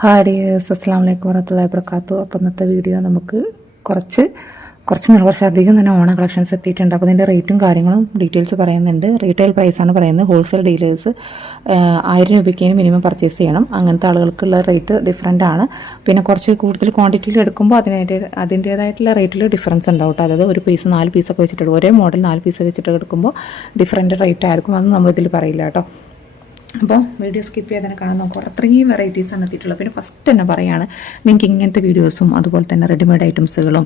Hi അസ്സാം വലൈക്കും വറഹത്തുള്ള വബർക്കാത്തു അപ്പോൾ ഇന്നത്തെ വീഡിയോ നമുക്ക് കുറച്ച് കുറച്ച് നല്ല കുറച്ച് അധികം തന്നെ ഓണ കളക്ഷൻസ് എത്തിയിട്ടുണ്ട്. അപ്പോൾ ഇതിന്റെ റേറ്റും കാര്യങ്ങളും ഡീറ്റെയിൽസ് പറയുന്നുണ്ട്. റീറ്റെയിൽ പ്രൈസാണ് പറയുന്നത്. ഹോൾസെയിൽ ഡീലേഴ്സ് ആയിരം രൂപയ്ക്ക് മിനിമം പർച്ചേസ് ചെയ്യണം. അങ്ങനത്തെ ആളുകൾക്കുള്ള റേറ്റ് ഡിഫറന്റ് ആണ്. പിന്നെ കുറച്ച് കൂടുതൽ ക്വാണ്ടിറ്റിയിൽ എടുക്കുമ്പോൾ അതിനായിട്ട് അതിന്റേതായിട്ടുള്ള റേറ്റിൽ ഡിഫറൻസ് ഉണ്ടാവും കേട്ടോ. അതായത് ഒരു പീസ് നാല് പീസൊക്കെ വെച്ചിട്ട് ഒരേ മോഡൽ നാല് പീസ് വെച്ചിട്ട് എടുക്കുമ്പോൾ ഡിഫറന്റ് റേറ്റ് ആയിരിക്കും. അത് നമ്മളിതിൽ പറയില്ല കേട്ടോ. അപ്പോൾ വീഡിയോ സ്കിപ്പ് ചെയ്ത് തന്നെ കാണാൻ നോക്കുക അത്രയും വെറൈറ്റീസാണ് എത്തിയിട്ടുള്ളത്. പിന്നെ ഫസ്റ്റ് തന്നെ പറയുകയാണ് നിങ്ങൾക്ക് ഇങ്ങനത്തെ വീഡിയോസും അതുപോലെ തന്നെ റെഡിമെയ്ഡ് ഐറ്റംസുകളും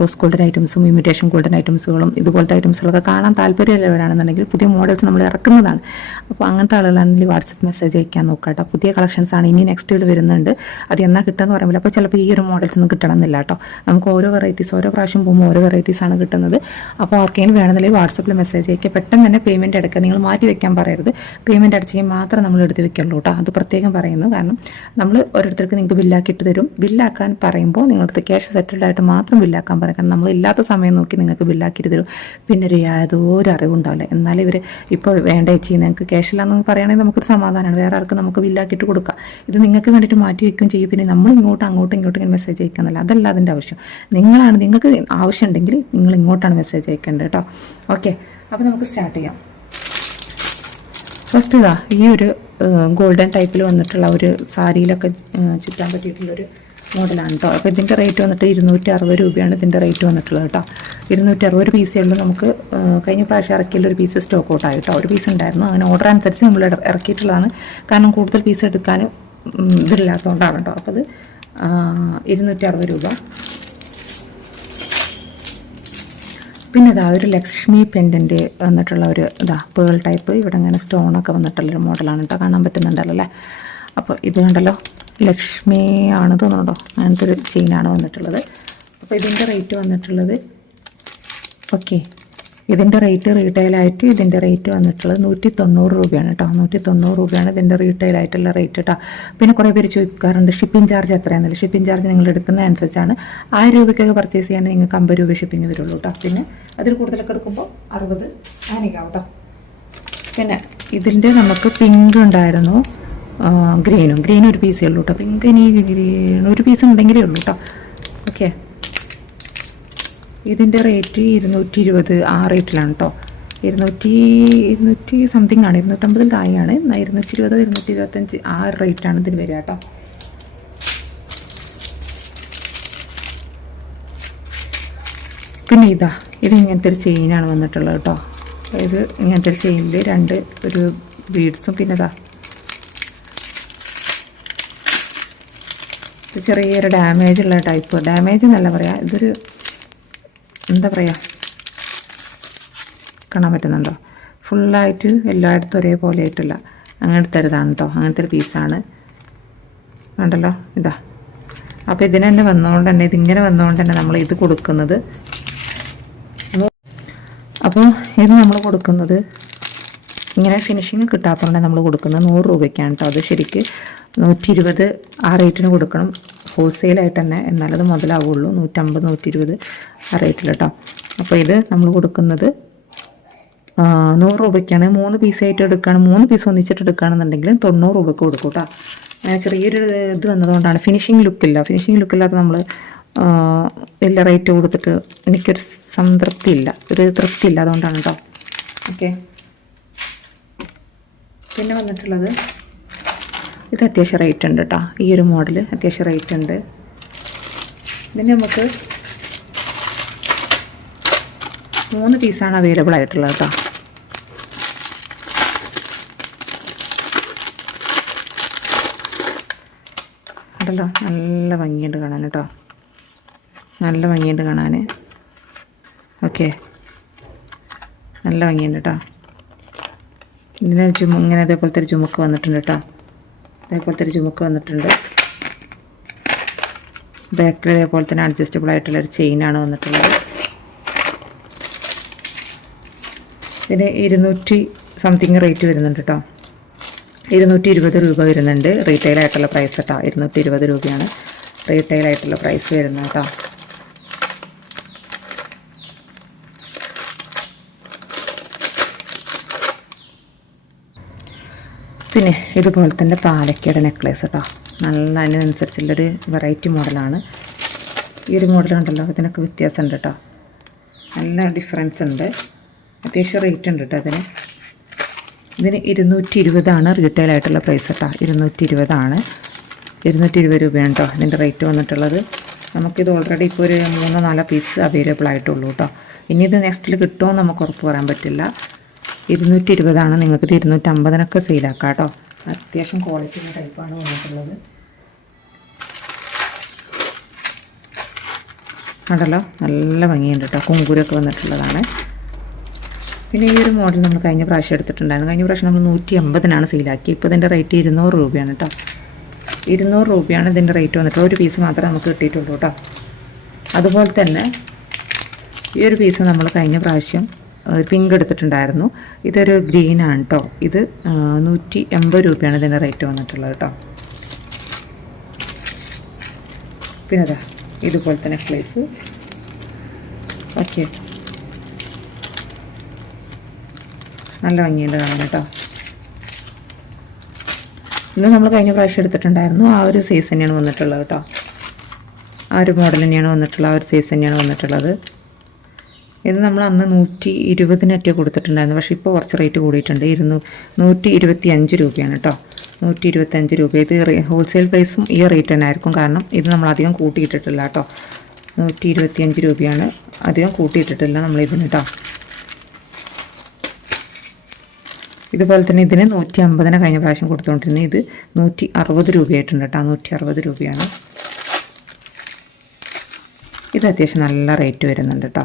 റോസ് ഗോൾഡൻ ഐറ്റംസും ഇമിറ്റേഷൻ ഗോൾഡൻ ഐറ്റംസുകളും ഇതുപോലത്തെ ഐറ്റംസുകളൊക്കെ കാണാൻ താല്പര്യമുള്ളവരാണെന്നുണ്ടെങ്കിൽ പുതിയ മോഡൽസ് നമ്മൾ ഇറക്കുന്നതാണ്. അപ്പോൾ അങ്ങനത്തെ ആളുകളാണെങ്കിൽ വാട്സപ്പ് മെസ്സേജ് അയക്കാൻ നോക്കുക പുതിയ കളക്ഷൻസ് ആണ് ഇനി നെക്സ്റ്റ് വീട് വരുന്നുണ്ട്. അത് എന്നാ കിട്ടുമെന്ന് പറയുമ്പോൾ അപ്പോൾ ചിലപ്പോൾ ഈ ഒരു മോഡൽസ് ഒന്നും കിട്ടണമെന്നില്ല കേട്ടോ. നമുക്ക് ഓരോ വെറൈറ്റീസ് ഓരോ പ്രാവശ്യം പോകുമ്പോൾ ഓരോ വെറൈറ്റീസ് ആണ് കിട്ടുന്നത്. അപ്പോൾ ആർക്കെങ്കിലും വേണമെന്നുണ്ടെങ്കിൽ വാട്സപ്പിൽ മെസ്സേജ് അയക്കുക. പെട്ടെന്ന് തന്നെ പേയ്മെന്റ് എടുക്കുക. നിങ്ങൾ മാറ്റി വയ്ക്കാൻ പറയരുത്. പേയ്മെന്റ് അടച്ചെങ്കിൽ മാത്രം നമ്മൾ എടുത്ത് വെക്കുള്ളൂ കേട്ടോ. അത് പ്രത്യേകം പറയുന്നു. കാരണം നമ്മൾ ഓരോരുത്തർക്ക് നിങ്ങൾക്ക് ബില്ലാക്കിയിട്ട് തരും. ബില്ലാക്കാൻ പറയുമ്പോൾ നിങ്ങൾക്ക് ക്യാഷ് സെറ്റിൽഡ് ആയിട്ട് മാത്രം ബില്ലാക്കാൻ പറയും. കാരണം നമ്മൾ ഇല്ലാത്ത സമയം നോക്കി നിങ്ങൾക്ക് ബില്ലാക്കിയിട്ട് തരും. പിന്നെ ഒരു യാതൊരു അറിവുണ്ടാവില്ല എന്നാലും ഇവർ ഇപ്പോൾ വേണ്ട ചേച്ചി നിങ്ങൾക്ക് ക്യാഷ് ഇല്ലാന്ന് പറയുകയാണെങ്കിൽ നമുക്കൊരു സമാധാനമാണ്. വേറെ ആർക്ക് നമുക്ക് ബില്ലാക്കിയിട്ട് കൊടുക്കാം. ഇത് നിങ്ങൾക്ക് വേണ്ടിയിട്ട് മാറ്റി വയ്ക്കുകയും ചെയ്യും. പിന്നെ നമ്മൾ ഇങ്ങോട്ട് അങ്ങോട്ടും ഇങ്ങോട്ടും ഇങ്ങനെ മെസ്സേജ് അയക്കുന്നില്ല അതല്ല അതിന്റെ ആവശ്യം. നിങ്ങളാണ് നിങ്ങൾക്ക് ആവശ്യമുണ്ടെങ്കിൽ നിങ്ങൾ ഇങ്ങോട്ടാണ് മെസ്സേജ് അയക്കേണ്ടത് കേട്ടോ. ഓക്കെ അപ്പോൾ നമുക്ക് സ്റ്റാർട്ട് ചെയ്യാം. ഫസ്റ്റ് ഇതാ ഈ ഒരു ഗോൾഡൻ ടൈപ്പിൽ വന്നിട്ടുള്ള ഒരു സാരിയിലൊക്കെ ചുറ്റാൻ പറ്റിയിട്ടുള്ളൊരു മോഡലാണ് കേട്ടോ അപ്പോൾ ഇതിന്റെ റേറ്റ് വന്നിട്ട് ഇരുന്നൂറ്റി അറുപത് രൂപയാണ് ഇതിന്റെ റേറ്റ് വന്നിട്ടുള്ളത് കേട്ടോ ഇരുന്നൂറ്റി അറുപത് പീസ് ഉള്ളൂ നമുക്ക് കഴിഞ്ഞ പ്രാവശ്യം ഇറക്കിയുള്ള ഒരു പീസ് സ്റ്റോക്ക് ഔട്ട് ആയിട്ടോ ഒരു പീസ് ഉണ്ടായിരുന്നു. അങ്ങനെ ഓർഡർ അനുസരിച്ച് നമ്മൾ ഇറക്കിയിട്ടുള്ളതാണ്. കാരണം കൂടുതൽ പീസ് എടുക്കാൻ ഇതില്ലാത്തതുകൊണ്ടാണ് കേട്ടോ അപ്പോൾ അത് ഇരുന്നൂറ്റി അറുപത് രൂപ. പിന്നെ ഇതാ ഒരു ലക്ഷ്മി പെൻഡന്റ് വന്നിട്ടുള്ള ഒരു ഇതാ പേൾ ടൈപ്പ്. ഇവിടെ ഇങ്ങനെ സ്റ്റോണൊക്കെ വന്നിട്ടുള്ളൊരു മോഡലാണ് കേട്ടോ. കാണാൻ പറ്റുന്നുണ്ടല്ലോ അല്ലേ? അപ്പോൾ ഇത് കണ്ടല്ലോ ലക്ഷ്മി ആണ് തോന്നുന്നുണ്ടോ? അങ്ങനത്തെ ഒരു ചെയിനാണ് വന്നിട്ടുള്ളത്. അപ്പോൾ ഇതിന്റെ റേറ്റ് വന്നിട്ടുള്ളത് ഓക്കെ ഇതിന്റെ റേറ്റ് റീറ്റെയിലായിട്ട് ഇതിന്റെ റേറ്റ് വന്നിട്ടുള്ളത് നൂറ്റി തൊണ്ണൂറ് രൂപയാണ് കേട്ടോ. നൂറ്റി തൊണ്ണൂറ് രൂപയാണ് ഇതിന്റെ റീറ്റെയിലായിട്ടുള്ള റേറ്റ് കേട്ടോ. പിന്നെ കുറേ പേര് ചോദിക്കാറുണ്ട് ഷിപ്പിംഗ് ചാർജ് എത്രയാണെന്നില്ല? ഷിപ്പിംഗ് ചാർജ് നിങ്ങൾ എടുക്കുന്ന അനുസരിച്ചാണ് ആയിരം രൂപയ്ക്കൊക്കെ പർച്ചേസ് ചെയ്യുകയാണെങ്കിൽ നിങ്ങൾക്ക് അമ്പത് രൂപ ഷിപ്പിംഗ് വരുള്ളൂ കേട്ടോ. പിന്നെ അതിൽ കൂടുതലൊക്കെ എടുക്കുമ്പോൾ അറുപത് ആനിക്കാം കേട്ടോ. പിന്നെ ഇതിന്റെ നമുക്ക് പിങ്ക് ഉണ്ടായിരുന്നു ഗ്രീനും ഗ്രീനും ഒരു പീസേ ഉള്ളൂ കേട്ടോ. പിങ്ക് ഇനി ഗ്രീൻ ഒരു പീസ് ഉണ്ടെങ്കിലേ ഉള്ളൂ കേട്ടോ. ഓക്കെ ഇതിന്റെ റേറ്റ് ഇരുന്നൂറ്റി ഇരുപത് ആ റേറ്റിലാണ് കേട്ടോ ഇരുന്നൂറ്റി ഇരുന്നൂറ്റി സംതിങ് ആണ്. ഇരുന്നൂറ്റമ്പതിൽ താഴെയാണ്. ഇരുന്നൂറ്റി ഇരുപതോ ഇരുന്നൂറ്റി ഇരുപത്തഞ്ച് ആ റേറ്റാണ് ഇതിന് വരിക കേട്ടോ പിന്നെ ഇതാ ഇത് ഇങ്ങനത്തെ ഒരു ചെയിനാണ് വന്നിട്ടുള്ളത് കേട്ടോ അതായത് ഇങ്ങനത്തെ ഒരു ചെയിനിൽ രണ്ട് ഒരു ബീഡ്സും പിന്നെ ഇതാ. ചെറിയൊരു ഡാമേജ് ഉള്ള ടൈപ്പ് ഡാമേജ് എന്നല്ല പറയാം ഇതൊരു എന്താ പറയുക കാണാൻ പറ്റുന്നുണ്ടോ? ഫുള്ളായിട്ട് എല്ലായിടത്തും ഒരേപോലെ ആയിട്ടില്ല. അങ്ങനത്തെ ഒരു ഇതാണ് കേട്ടോ അങ്ങനത്തെ ഒരു പീസാണ് ഉണ്ടല്ലോ ഇതാ. അപ്പോൾ ഇതിന് തന്നെ വന്നുകൊണ്ട് തന്നെ ഇതിങ്ങനെ വന്നുകൊണ്ട് തന്നെ നമ്മൾ ഇത് കൊടുക്കുന്നത്. അപ്പോൾ ഇത് നമ്മൾ കൊടുക്കുന്നത് ഇങ്ങനെ ഫിനിഷിങ് കിട്ടാത്തതുകൊണ്ട് നമ്മൾ കൊടുക്കുന്നത്. നൂറ് രൂപയ്ക്കാണ് കേട്ടോ അത് ശരിക്ക് നൂറ്റി ഇരുപത് ആ റേറ്റിന് കൊടുക്കണം. ഹോൾസെയിലായിട്ട് തന്നെ എന്നാലത് മുതലാവുള്ളൂ. നൂറ്റമ്പത് നൂറ്റി ഇരുപത് ആ റേറ്റിൽ കേട്ടോ അപ്പോൾ ഇത് നമ്മൾ കൊടുക്കുന്നത് നൂറ് രൂപയ്ക്കാണ്. മൂന്ന് പീസായിട്ട് എടുക്കുകയാണ് മൂന്ന് പീസ് ഒന്നിച്ചിട്ട് എടുക്കുകയാണെന്നുണ്ടെങ്കിൽ തൊണ്ണൂറ് രൂപയ്ക്ക് കൊടുക്കും കേട്ടോ ചെറിയൊരു ഇത് വന്നതുകൊണ്ടാണ്. ഫിനിഷിങ് ലുക്കില്ല ഫിനിഷിങ് ലുക്കില്ലാതെ നമ്മൾ വലിയ റേറ്റ് കൊടുത്തിട്ട് എനിക്കൊരു സംതൃപ്തി ഇല്ല. ഒരു തൃപ്തി ഇല്ല അതുകൊണ്ടാണ് കേട്ടോ ഓക്കെ പിന്നെ വന്നിട്ടുള്ളത് ഇത് അത്യാവശ്യം റേറ്റ് ഉണ്ട് കേട്ടോ ഈ ഒരു മോഡൽ അത്യാവശ്യം റേറ്റ് ഉണ്ട്. ഇതിന് നമുക്ക് മൂന്ന് പീസാണ് അവൈലബിൾ ആയിട്ടുള്ളത് കേട്ടോ ഉണ്ടല്ലോ നല്ല ഭംഗിയുണ്ട് കാണാൻ കേട്ടോ നല്ല ഭംഗിയുണ്ട് കാണാൻ. ഓക്കെ. നല്ല ഭംഗിയുണ്ട് കേട്ടോ ഇതിന് ചുമ ഇങ്ങനെ അതേപോലത്തെ ഒരു ചുമക്ക് വന്നിട്ടുണ്ട് കേട്ടോ അതേപോലത്തെ ഒരു ചുമക്ക് വന്നിട്ടുണ്ട്. ബാക്കിൽ അതേപോലെ തന്നെ അഡ്ജസ്റ്റബിൾ ആയിട്ടുള്ളൊരു ചെയിനാണ് വന്നിട്ടുള്ളത്. ഇതിന് ഇരുന്നൂറ്റി സംതിങ് റേറ്റ് വരുന്നുണ്ട് കേട്ടോ ഇരുന്നൂറ്റി ഇരുപത് രൂപ വരുന്നുണ്ട്. റീറ്റെയിൽ ആയിട്ടുള്ള പ്രൈസ് കേട്ടോ ഇരുന്നൂറ്റി ഇരുപത് രൂപയാണ്. റീറ്റെയിൽ ആയിട്ടുള്ള പ്രൈസ് വരുന്നത് കേട്ടോ പിന്നെ ഇതുപോലെ തന്നെ പാലക്കയുടെ നെക്ലേസ് കേട്ടോ നല്ല അതിനനുസരിച്ചുള്ളൊരു വെറൈറ്റി മോഡലാണ് ഈ ഒരു മോഡൽ ഉണ്ടല്ലോ ഇതിനൊക്കെ വ്യത്യാസമുണ്ട് കേട്ടോ നല്ല ഡിഫറൻസ് ഉണ്ട്. അത്യാവശ്യം റേറ്റ് ഉണ്ട് കേട്ടോ അതിന് ഇതിന് ഇരുന്നൂറ്റി ഇരുപതാണ് റീറ്റെയിൽ ആയിട്ടുള്ള പ്രൈസ് കേട്ടോ ഇരുന്നൂറ്റി ഇരുപതാണ് ഇരുന്നൂറ്റി ഇരുപത് രൂപയാണ് കേട്ടോ ഇതിന്റെ റേറ്റ് വന്നിട്ടുള്ളത്. നമുക്കിത് ഓൾറെഡി ഇപ്പോൾ ഒരു മൂന്നോ നാലോ പീസ് അവൈലബിൾ ആയിട്ടുള്ളൂ കേട്ടോ ഇനി ഇത് നെക്സ്റ്റിൽ കിട്ടുമോ നമുക്ക് ഉറപ്പ് പറയാൻ പറ്റില്ല. ഇരുന്നൂറ്റി ഇരുപതാണ് നിങ്ങൾക്ക് ഇരുന്നൂറ്റി ഇരുന്നൂറ്റമ്പതിനൊക്കെ സെയിലാക്കാം കേട്ടോ. അത്യാവശ്യം ക്വാളിറ്റിയുള്ള ടൈപ്പാണ് വന്നിട്ടുള്ളത്. കണ്ടല്ലോ? നല്ല ഭംഗിയുണ്ട് കേട്ടോ. കുങ്കുരൊക്കെ വന്നിട്ടുള്ളതാണ്. പിന്നെ ഈ ഒരു മോഡൽ നമ്മൾ കഴിഞ്ഞ പ്രാവശ്യം എടുത്തിട്ടുണ്ടായിരുന്നു. കഴിഞ്ഞ പ്രാവശ്യം നമ്മൾ നൂറ്റി അമ്പതിനാണ് സെയിലാക്കി ഇപ്പോൾ ഇതിന്റെ റേറ്റ് ഇരുന്നൂറ് രൂപയാണ് കേട്ടോ. ഇരുന്നൂറ് രൂപയാണ് ഇതിന്റെ റേറ്റ് വന്നിട്ട് ഒരു പീസ് മാത്രമേ നമുക്ക് കിട്ടിയിട്ടുള്ളൂ കേട്ടോ. അതുപോലെ തന്നെ ഈ ഒരു പീസ് നമ്മൾ കഴിഞ്ഞ പ്രാവശ്യം പിങ്ക് എടുത്തിട്ടുണ്ടായിരുന്നു. ഇതൊരു ഗ്രീൻ ആണ് കേട്ടോ ഇത് നൂറ്റി എൺപത് രൂപയാണ് ഇതിന്റെ റേറ്റ് വന്നിട്ടുള്ളത് കേട്ടോ പിന്നെ അതാ തന്നെ നെക്ലേസ് ഓക്കെ നല്ല ഭംഗിയുണ്ട് കാണാൻ കേട്ടോ ഇന്ന് നമ്മൾ കഴിഞ്ഞ പ്രാവശ്യം എടുത്തിട്ടുണ്ടായിരുന്നു. ആ ഒരു സൈസ് തന്നെയാണ് വന്നിട്ടുള്ളത് കേട്ടോ ആ ഒരു മോഡൽ തന്നെയാണ് വന്നിട്ടുള്ളത് ആ ഒരു സൈസ് തന്നെയാണ് വന്നിട്ടുള്ളത്. ഇത് നമ്മൾ അന്ന് നൂറ്റി ഇരുപതിനൊക്കെ കൊടുത്തിട്ടുണ്ടായിരുന്നു. പക്ഷേ ഇപ്പോൾ കുറച്ച് റേറ്റ് കൂടിയിട്ടുണ്ട്. ഇരുന്നൂ നൂറ്റി ഇരുപത്തി അഞ്ച് രൂപയാണ് കേട്ടോ. നൂറ്റി ഇരുപത്തഞ്ച് രൂപ. ഇത് ഹോൾസെയിൽ പ്രൈസും ഈ റേറ്റ് തന്നെ ആയിരിക്കും. കാരണം ഇത് നമ്മൾ അധികം കൂട്ടിയിട്ടിട്ടില്ല കേട്ടോ. നൂറ്റി ഇരുപത്തി അഞ്ച് രൂപയാണ്. അധികം കൂട്ടിയിട്ടിട്ടില്ല നമ്മൾ ഇതിന് കേട്ടോ. ഇതുപോലെ തന്നെ ഇതിന് നൂറ്റി അമ്പതിന് കഴിഞ്ഞ പ്രാവശ്യം കൊടുത്തുകൊണ്ടിരുന്നത് ഇത് നൂറ്റി അറുപത് രൂപയായിട്ടുണ്ട് കേട്ടോ. നൂറ്റി അറുപത് രൂപയാണ്. ഇത് അത്യാവശ്യം നല്ല റേറ്റ് വരുന്നുണ്ട് കേട്ടോ.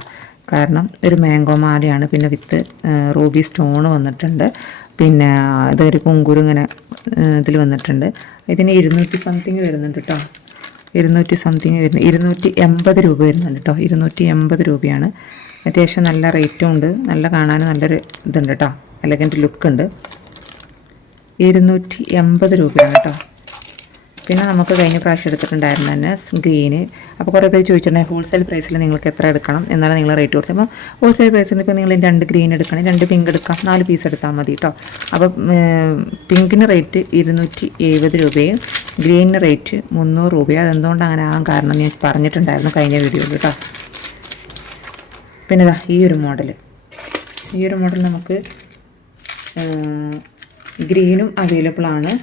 കാരണം ഒരു മാംഗോ മാലയാണ് പിന്നെ വിത്ത് റൂബി സ്റ്റോൺ വന്നിട്ടുണ്ട്. പിന്നെ ഇതൊരു കുങ്കുരു ഇങ്ങനെ ഇതിൽ വന്നിട്ടുണ്ട്. ഇതിന് ഇരുന്നൂറ്റി സംതിങ് വരുന്നുണ്ട് കേട്ടോ ഇരുന്നൂറ്റി സംതിങ് വരുന്നു. ഇരുന്നൂറ്റി എൺപത് രൂപ വരുന്നുണ്ട് കേട്ടോ ഇരുന്നൂറ്റി എൺപത് രൂപയാണ്. അത്യാവശ്യം നല്ല റേറ്റും ഉണ്ട്. നല്ല കാണാനും നല്ലൊരു ഇതുണ്ട് കേട്ടോ എലഗന്റ് ലുക്ക് ഉണ്ട്. ഇരുന്നൂറ്റി എൺപത് രൂപയാണ് കേട്ടോ പിന്നെ നമുക്ക് കഴിഞ്ഞ പ്രാവശ്യം എടുത്തിട്ടുണ്ടായിരുന്നു തന്നെ ഗ്രീന് അപ്പോൾ കുറേ പേര് ചോദിച്ചിട്ടുണ്ടായി ഹോൾസെയിൽ പ്രൈസിൽ നിങ്ങൾക്ക് എത്ര എടുക്കണം? എന്നാലും നിങ്ങൾ റേറ്റ് കുറച്ച് അപ്പോൾ ഹോൾസെയിൽ പ്രൈസിൽ ഇപ്പോൾ നിങ്ങൾ രണ്ട് ഗ്രീൻ എടുക്കണം രണ്ട് പിങ്ക് എടുക്കാം നാല് പീസ് എടുത്താൽ മതി കേട്ടോ അപ്പോൾ പിങ്കിന് റേറ്റ് ഇരുന്നൂറ്റി എഴുപത് രൂപയും ഗ്രീനിന് റേറ്റ് മുന്നൂറ് രൂപയും. അതെന്തുകൊണ്ട് അങ്ങനെ ആകാൻ കാരണം ഞാൻ പറഞ്ഞിട്ടുണ്ടായിരുന്നു കഴിഞ്ഞ വീഡിയോയിൽ കേട്ടോ പിന്നെ ഈ ഒരു മോഡൽ ഈ ഒരു മോഡൽ നമുക്ക് ഗ്രീനും അവൈലബിൾ ആണ്.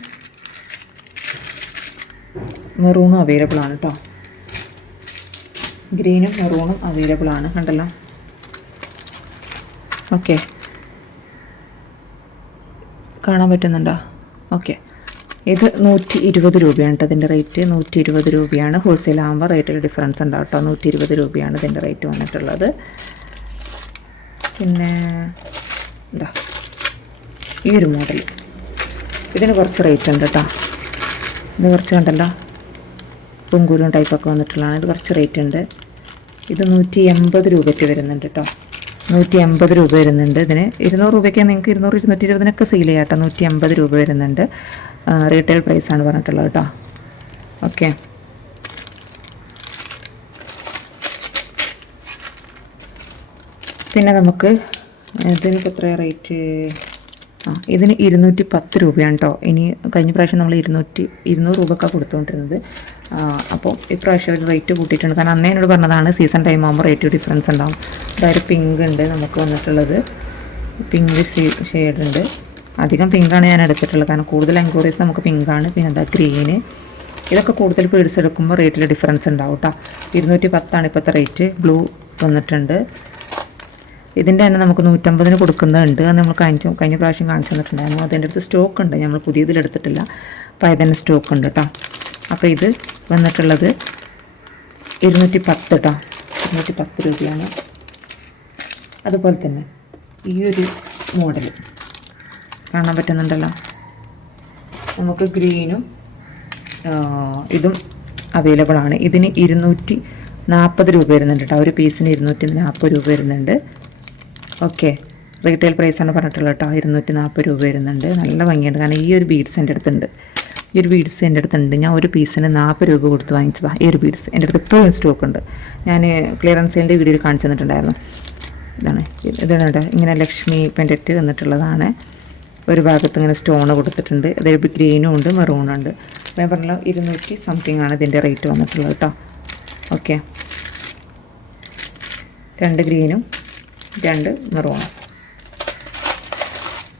മെറൂണും അവൈലബിൾ ആണ് കേട്ടോ ഗ്രീനും മെറൂണും അവൈലബിൾ ആണ് കണ്ടല്ലോ. ഓക്കെ കാണാൻ പറ്റുന്നുണ്ടോ? ഓക്കെ ഇത് നൂറ്റി ഇരുപത് രൂപയാണ് കേട്ടോ ഇതിന്റെ റേറ്റ് നൂറ്റി ഇരുപത് രൂപയാണ് ഹോൾസെയിൽ ആകുമ്പോൾ റേറ്റിൽ ഡിഫറൻസ് ഉണ്ടാവും കേട്ടോ നൂറ്റി ഇരുപത് രൂപയാണ് ഇതിന്റെ റേറ്റ് വന്നിട്ടുള്ളത്. പിന്നെ എന്താ? ഈ ഒരു മോഡൽ ഇതിന് കുറച്ച് റേറ്റ് ഉണ്ട് കേട്ടോ ഇത് കുറച്ച് കണ്ടല്ലോ. പൊങ്കൂരും ടൈപ്പൊക്കെ വന്നിട്ടുള്ളതാണ്. ഇത് കുറച്ച് റേറ്റ് ഉണ്ട്. ഇത് നൂറ്റി എൺപത് രൂപയ്ക്ക് വരുന്നുണ്ട് കേട്ടോ നൂറ്റി എൺപത് രൂപ വരുന്നുണ്ട് ഇതിന്. ഇരുന്നൂറ് രൂപയ്ക്ക് നിങ്ങൾക്ക് ഇരുന്നൂറ് ഇരുന്നൂറ്റി ഇരുപതിനൊക്കെ സെയിൽ ചെയ്യാം കേട്ടോ നൂറ്റി എൺപത് രൂപ വരുന്നുണ്ട്. റീറ്റെയിൽ പ്രൈസാണ് പറഞ്ഞിട്ടുള്ളത് കേട്ടോ ഓക്കെ പിന്നെ നമുക്ക് ഇതിനിപ്പോൾ എത്ര റേറ്റ് ആ ഇതിന് ഇരുന്നൂറ്റി പത്ത് രൂപയാണ് കേട്ടോ ഇനി കഴിഞ്ഞ പ്രാവശ്യം നമ്മൾ ഇരുന്നൂറ്റി ഇരുന്നൂറ് രൂപക്കാണ് കൊടുത്തുകൊണ്ടിരുന്നത് അപ്പോൾ ഇപ്രാവശ്യം ഒരു റേറ്റ് കൂട്ടിയിട്ടുണ്ട്. കാരണം അന്നേ എന്നോട് പറഞ്ഞതാണ് സീസൺ ടൈം ആകുമ്പോൾ റേറ്റ് ഡിഫറൻസ് ഉണ്ടാവും. അതായത് പിങ്ക് ഉണ്ട് നമുക്ക് വന്നിട്ടുള്ളത്. പിങ്ക് ഷെയ്ഡ് ഉണ്ട്. അധികം പിങ്കാണ് ഞാൻ എടുത്തിട്ടുള്ളത്. കാരണം കൂടുതൽ എൻക്വയറീസ് നമുക്ക് പിങ്കാണ് പിന്നെ എന്താ ഗ്രീന് ഇതൊക്കെ കൂടുതൽ പേഴ്സ് എടുക്കുമ്പോൾ റേറ്റിൽ ഡിഫറൻസ് ഉണ്ടാവും കേട്ടോ ഇരുന്നൂറ്റി പത്താണ് ഇപ്പോഴത്തെ റേറ്റ് ബ്ലൂ വന്നിട്ടുണ്ട്. ഇതിന്റെ തന്നെ നമുക്ക് നൂറ്റമ്പതിന് കൊടുക്കുന്നുണ്ട്. അത് നമ്മൾ കഴിഞ്ഞ കഴിഞ്ഞ പ്രാവശ്യം കാണിച്ചു തന്നിട്ടുണ്ടായിരുന്നു. അതിന്റെ അടുത്ത് സ്റ്റോക്ക് ഉണ്ട്. നമ്മൾ പുതിയതിൽ എടുത്തിട്ടില്ല. അപ്പോൾ തന്നെ സ്റ്റോക്ക് ഉണ്ട് കേട്ടോ അപ്പോൾ ഇത് വന്നിട്ടുള്ളത് ഇരുന്നൂറ്റി പത്ത് കേട്ടോ ഇരുന്നൂറ്റി പത്ത് രൂപയാണ്. അതുപോലെ തന്നെ ഈ ഒരു മോഡൽ കാണാൻ പറ്റുന്നുണ്ടല്ലോ. നമുക്ക് ഗ്രീനും ഇതും അവൈലബിൾ ആണ്. ഇതിന് ഇരുന്നൂറ്റി നാൽപ്പത് രൂപ വരുന്നുണ്ട് കേട്ടോ ഒരു പീസിന് ഇരുന്നൂറ്റി നാൽപ്പത് രൂപ വരുന്നുണ്ട്. ഓക്കെ. റീറ്റെയിൽ പ്രൈസാണ് പറഞ്ഞിട്ടുള്ളത് കേട്ടോ ഇരുന്നൂറ്റി നാൽപ്പത് രൂപ വരുന്നുണ്ട്. നല്ല ഭംഗിയുണ്ട്. കാരണം ഈ ഒരു ബീഡ്സ് എന്റെ അടുത്തുണ്ട്. ഈ ഒരു ബീഡ്സ് എന്റെ അടുത്തുണ്ട്. ഞാൻ ഒരു പീസിന് നാൽപ്പത് രൂപ കൊടുത്ത് വാങ്ങിച്ചതാണ് ഈ ഒരു ബീഡ്സ് എന്റെ അടുത്ത് ഇപ്പോഴും സ്റ്റോക്ക് ഉണ്ട്. ഞാൻ ക്ലിയറൻസ് സെയിലിന്റെ വീഡിയോയിൽ കാണിച്ചു തന്നിട്ടുണ്ടായിരുന്നു. ഇതാണ്. ഇതാണ് കേട്ടോ. ഇങ്ങനെ ലക്ഷ്മി പെൻഡറ്റ് എന്നിട്ടുള്ളതാണ് ഒരു ഭാഗത്ത് ഇങ്ങനെ സ്റ്റോൺ കൊടുത്തിട്ടുണ്ട്. അതായത് ഗ്രീനും ഉണ്ട് മെറൂണും ഉണ്ട്. ഞാൻ പറഞ്ഞല്ലോ ഇരുന്നൂറ്റി സംതിങ് ആണ് ഇതിന്റെ റേറ്റ് വന്നിട്ടുള്ളത് കേട്ടോ ഓക്കെ രണ്ട് ഗ്രീനും രണ്ട് മെറൂണും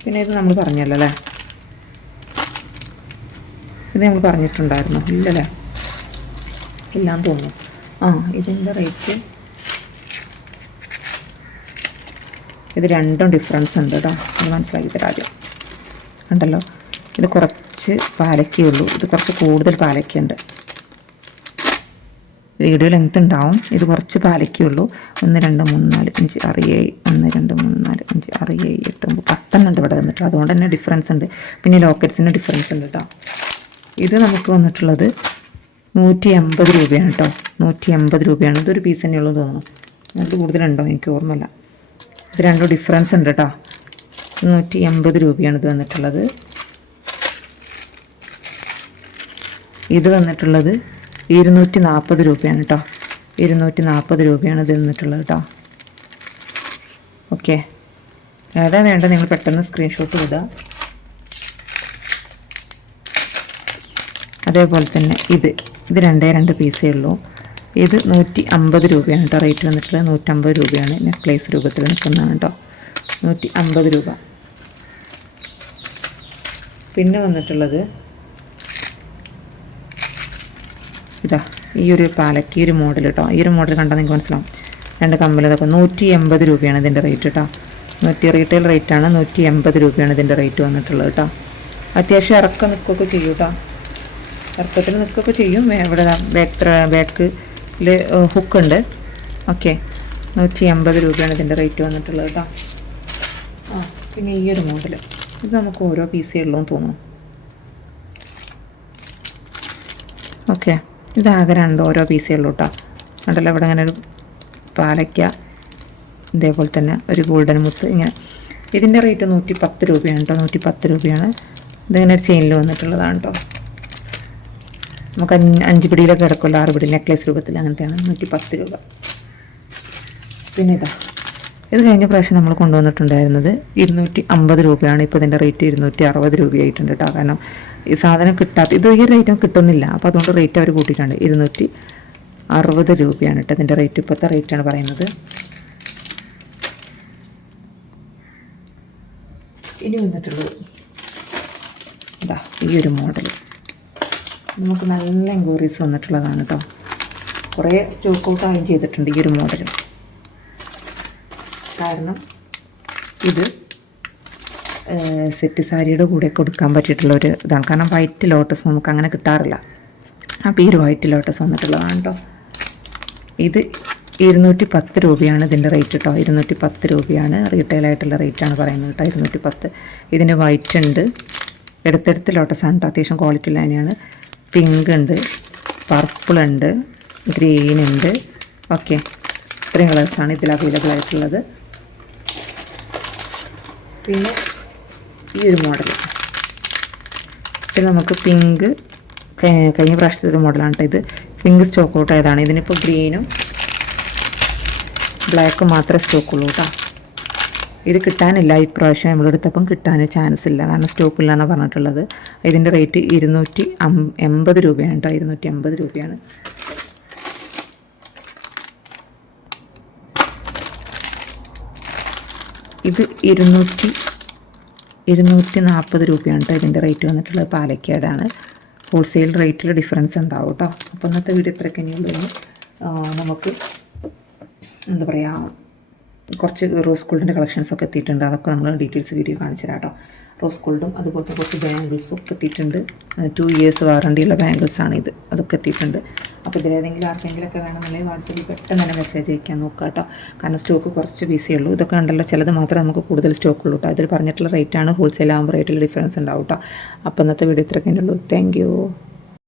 പിന്നെ ഇത് നമ്മൾ പറഞ്ഞല്ലോ അല്ലേ? ഇത് നമ്മൾ പറഞ്ഞിട്ടുണ്ടായിരുന്നു. ഇല്ലല്ലേ? ഇല്ലാന്ന് തോന്നുന്നു. ആ ഇതിന്റെ റേറ്റ് ഇത് രണ്ടും ഡിഫറൻസ് ഉണ്ട് കേട്ടോ അത് മനസ്സിലാക്കി തരാം ആദ്യം. ഉണ്ടല്ലോ ഇത് കുറച്ച് പാലക്കേ ഉള്ളൂ. ഇത് കുറച്ച് കൂടുതൽ പാലക്കുണ്ട് വീഡിയോ ലെങ്ത് ഉണ്ടാവും. ഇത് കുറച്ച് പാലക്കേ ഉള്ളൂ. ഒന്ന് രണ്ട് മൂന്ന് നാല് അഞ്ച് ആറ് ഏഴ് ഒന്ന് രണ്ട് മൂന്ന് നാല് അഞ്ച് ആറ് ഏഴ് എട്ട് ഒമ്പത് പത്തെണ്ണം ഉണ്ട് ഇവിടെ വന്നിട്ട്. അതുകൊണ്ട് തന്നെ ഡിഫറൻസ് ഉണ്ട്. പിന്നെ ലോക്കറ്റ്സിന് ഡിഫറൻസ് ഉണ്ട് കേട്ടോ ഇത് നമുക്ക് വന്നിട്ടുള്ളത് നൂറ്റി എൺപത് രൂപയാണ് കേട്ടോ നൂറ്റി എൺപത് രൂപയാണ്. ഇതൊരു പീസ് തന്നെ ഉള്ളൂ തോന്നുന്നു. അത് കൂടുതലുണ്ടോ? എനിക്ക് ഓർമ്മയില്ല. ഇത് രണ്ടും ഡിഫറൻസ് ഉണ്ട് കേട്ടോ നൂറ്റി എൺപത് രൂപയാണ് ഇത് വന്നിട്ടുള്ളത്. ഇത് വന്നിട്ടുള്ളത് ഇരുന്നൂറ്റി നാൽപ്പത് രൂപയാണ് കേട്ടോ ഇരുന്നൂറ്റി നാൽപ്പത് രൂപയാണ് ഇത് വന്നിട്ടുള്ളത് കേട്ടോ ഓക്കെ ഏതാ വേണ്ട നിങ്ങൾ പെട്ടെന്ന് സ്ക്രീൻഷോട്ട് വിടുക അതേപോലെ തന്നെ ഇത്. ഇത് രണ്ടേ രണ്ട് പീസേ ഉള്ളൂ. ഇത് നൂറ്റി അമ്പത് രൂപയാണ് കേട്ടോ റേറ്റ് വന്നിട്ടുള്ളത്. നൂറ്റമ്പത് രൂപയാണ് നെക്ലേസ് രൂപത്തിൽ നിൽക്കുന്നതാണ് കേട്ടോ നൂറ്റി അമ്പത് രൂപ. പിന്നെ വന്നിട്ടുള്ളത് ഇതാ ഈ ഒരു പാലക്ക് ഈ ഒരു മോഡൽ കേട്ടോ ഈ ഒരു മോഡൽ കണ്ടാൽ നിങ്ങൾക്ക് മനസ്സിലാവും. രണ്ട് കമ്മൽ ഇതൊക്കെ നൂറ്റി എൺപത് രൂപയാണ് ഇതിന്റെ റേറ്റ് കേട്ടോ നൂറ്റി റീറ്റെയിൽ റേറ്റാണ് നൂറ്റി എൺപത് രൂപയാണ് ഇതിന്റെ റേറ്റ് വന്നിട്ടുള്ളത് കേട്ടോ അത്യാവശ്യം ഇറക്കം നിൽക്കുകയൊക്കെ ചെയ്യൂട്ടോ ഇറക്കത്തിന് നിൽക്കുകയൊക്കെ ചെയ്യും. ഇവിടെ ബാക്ക് ബാക്കിൽ ഹുക്കുണ്ട് ഓക്കെ നൂറ്റി എൺപത് രൂപയാണ് ഇതിന്റെ റേറ്റ് വന്നിട്ടുള്ളത് കേട്ടോ ആ പിന്നെ ഈ ഒരു മോഡൽ ഇത് നമുക്ക് ഓരോ പീസേ ഉള്ളൂ എന്ന് തോന്നുന്നു. ഓക്കെ ഇതാകെ രണ്ട് ഓരോ പീസേ ഉള്ളൂ കേട്ടോ കണ്ടല്ലോ ഇവിടെ അങ്ങനെ ഒരു പാലയ്ക്ക ഇതേപോലെ തന്നെ ഒരു ഗോൾഡൻ മുത്ത് ഇങ്ങനെ. ഇതിന്റെ റേറ്റ് നൂറ്റി പത്ത് രൂപയാണ് കേട്ടോ നൂറ്റി പത്ത് രൂപയാണ്. ഇതിങ്ങനെ ഒരു ചെയിനിൽ വന്നിട്ടുള്ളതാണ് കേട്ടോ നമുക്ക് അഞ്ച് അഞ്ച് പിടിയിലൊക്കെ കിടക്കുമല്ലോ. ആറ് പിടി നെക്ലേസ് രൂപത്തിൽ അങ്ങനത്തെയാണ്. നൂറ്റി പത്ത് രൂപ. പിന്നെ ഇതാ ഇത് കഴിഞ്ഞ പ്രാവശ്യം നമ്മൾ കൊണ്ടുവന്നിട്ടുണ്ടായിരുന്നത് ഇരുന്നൂറ്റി അമ്പത് രൂപയാണ്. ഇപ്പോൾ ഇതിന്റെ റേറ്റ് ഇരുന്നൂറ്റി അറുപത് രൂപയായിട്ടുണ്ട് കേട്ടോ. കാരണം ഈ സാധനം കിട്ടാത്ത ഇത് ഈ റേറ്റും കിട്ടുന്നില്ല. അപ്പോൾ അതുകൊണ്ട് റേറ്റ് അവർ കൂട്ടിയിട്ടുണ്ട്. ഇരുന്നൂറ്റി അറുപത് രൂപയാണ് കേട്ടോ ഇതിന്റെ റേറ്റ്. ഇപ്പോഴത്തെ റേറ്റാണ് പറയുന്നത്. ഇനി വന്നിട്ടുള്ളത്. ഇതാ ഈ ഒരു മോഡൽ നമുക്ക് നല്ല എൻക്വയറീസ് വന്നിട്ടുള്ളതാണ് കേട്ടോ കുറേ സ്റ്റോക്ക് ഔട്ട് ആയും ചെയ്തിട്ടുണ്ട് ഈ ഒരു മോഡൽ കാരണം ഇത് സെറ്റ് സാരിയുടെ കൂടെ കൊടുക്കാൻ പറ്റിയിട്ടുള്ള ഒരു ഇതാണ്. കാരണം വൈറ്റ് ലോട്ടസ് നമുക്ക് അങ്ങനെ കിട്ടാറില്ല. അപ്പോൾ ഈ ഒരു വൈറ്റ് ലോട്ടസ് വന്നിട്ടുള്ളതാണ് കേട്ടോ ഇത് ഇരുന്നൂറ്റി പത്ത് രൂപയാണ് ഇതിന്റെ റേറ്റ് കേട്ടോ ഇരുന്നൂറ്റി പത്ത് രൂപയാണ് റീറ്റെയിൽ ആയിട്ടുള്ള റേറ്റാണ് പറയുന്നത് കേട്ടോ ഇരുന്നൂറ്റി പത്ത് ഇതിന് വൈറ്റ് ഉണ്ട്. എടുത്തെടുത്ത് ലോട്ടസ് ആണ് കേട്ടോ അത്യാവശ്യം ക്വാളിറ്റി ഉള്ള തന്നെയാണ് പിങ്ക് ഉണ്ട് പർപ്പിൾ ഉണ്ട് ഗ്രീൻ ഉണ്ട്. ഓക്കെ ഇത്രയും കളേഴ്സാണ് ഇതിൽ അവൈലബിൾ ആയിട്ടുള്ളത്. പിന്നെ ഈ ഒരു മോഡൽ ഇത് നമുക്ക് പിങ്ക് കഴിഞ്ഞ പ്രാവശ്യത്തെ ഒരു മോഡലാണ് കേട്ടോ ഇത്. പിങ്ക് സ്റ്റോക്ക് ഔട്ട് ആയതാണ് ഇതിനിപ്പോൾ ഗ്രീനും ബ്ലാക്കും മാത്രമേ സ്റ്റോക്ക് ഉള്ളൂ കേട്ടോ ഇത് കിട്ടാനില്ല. ഇപ്രാവശ്യം നമ്മളെടുത്തപ്പം കിട്ടാൻ ചാൻസ് ഇല്ല. കാരണം സ്റ്റോക്ക് ഇല്ല എന്നാണ് പറഞ്ഞിട്ടുള്ളത്. ഇതിന്റെ റേറ്റ് ഇരുന്നൂറ്റി എൺപത് രൂപയാണ് കേട്ടോ ഇരുന്നൂറ്റി അമ്പത് രൂപയാണ്. ഇത് ഇരുന്നൂറ്റി ഇരുന്നൂറ്റി നാൽപ്പത് രൂപയാണ് കേട്ടോ ഇതിന്റെ റേറ്റ് വന്നിട്ടുള്ളത് പാലക്കാടാണ്. ഹോൾസെയിൽ റേറ്റിൽ ഡിഫറൻസ് ഉണ്ടാവും കേട്ടോ അപ്പോൾ ഇന്നത്തെ വീഡിയോ ഇത്രയൊക്കെ തന്നെയുള്ളൂ നമുക്ക് എന്താ പറയുക കുറച്ച് റോസ് ഗോൾഡിന്റെ കളക്ഷൻസ് ഒക്കെ എത്തിയിട്ടുണ്ട്. അതൊക്കെ നമ്മൾ ഡീറ്റെയിൽസ് വീഡിയോ കാണിച്ചു തരാം കേട്ടോ റോസ് ഗോൾഡും അതുപോലത്തെ കുറച്ച് ബാംഗിൾസും ഒക്കെ എത്തിയിട്ടുണ്ട്. ടു ഇയേഴ്സ് വാറണ്ടിയുള്ള ബാംഗിൾസാണ് ഇത്. അതൊക്കെ എത്തിയിട്ടുണ്ട്. അപ്പോൾ ഇതിലേതെങ്കിലും ആർക്കെങ്കിലുമൊക്കെ വേണമെന്നുണ്ടെങ്കിൽ വാട്സപ്പിൽ പെട്ടെന്ന് തന്നെ മെസ്സേജ് അയക്കാൻ നോക്കുക കേട്ടോ കാരണം സ്റ്റോക്ക് കുറച്ച് ബിസി ഉള്ളൂ. ഇതൊക്കെ ഉണ്ടല്ലോ ചിലത് മാത്രമേ നമുക്ക് കൂടുതൽ സ്റ്റോക്ക് ഉള്ളൂ കേട്ടോ അതിൽ പറഞ്ഞിട്ടുള്ള റേറ്റാണ് ഹോൾസെയിൽ ആകുമ്പോൾ റേറ്റിൽ ഡിഫറൻസ് ഉണ്ടാവും കേട്ടോ അപ്പോൾ ഇന്നത്തെ വീഡിയോ ഇത്രയൊക്കെ ഉള്ളൂ താങ്ക്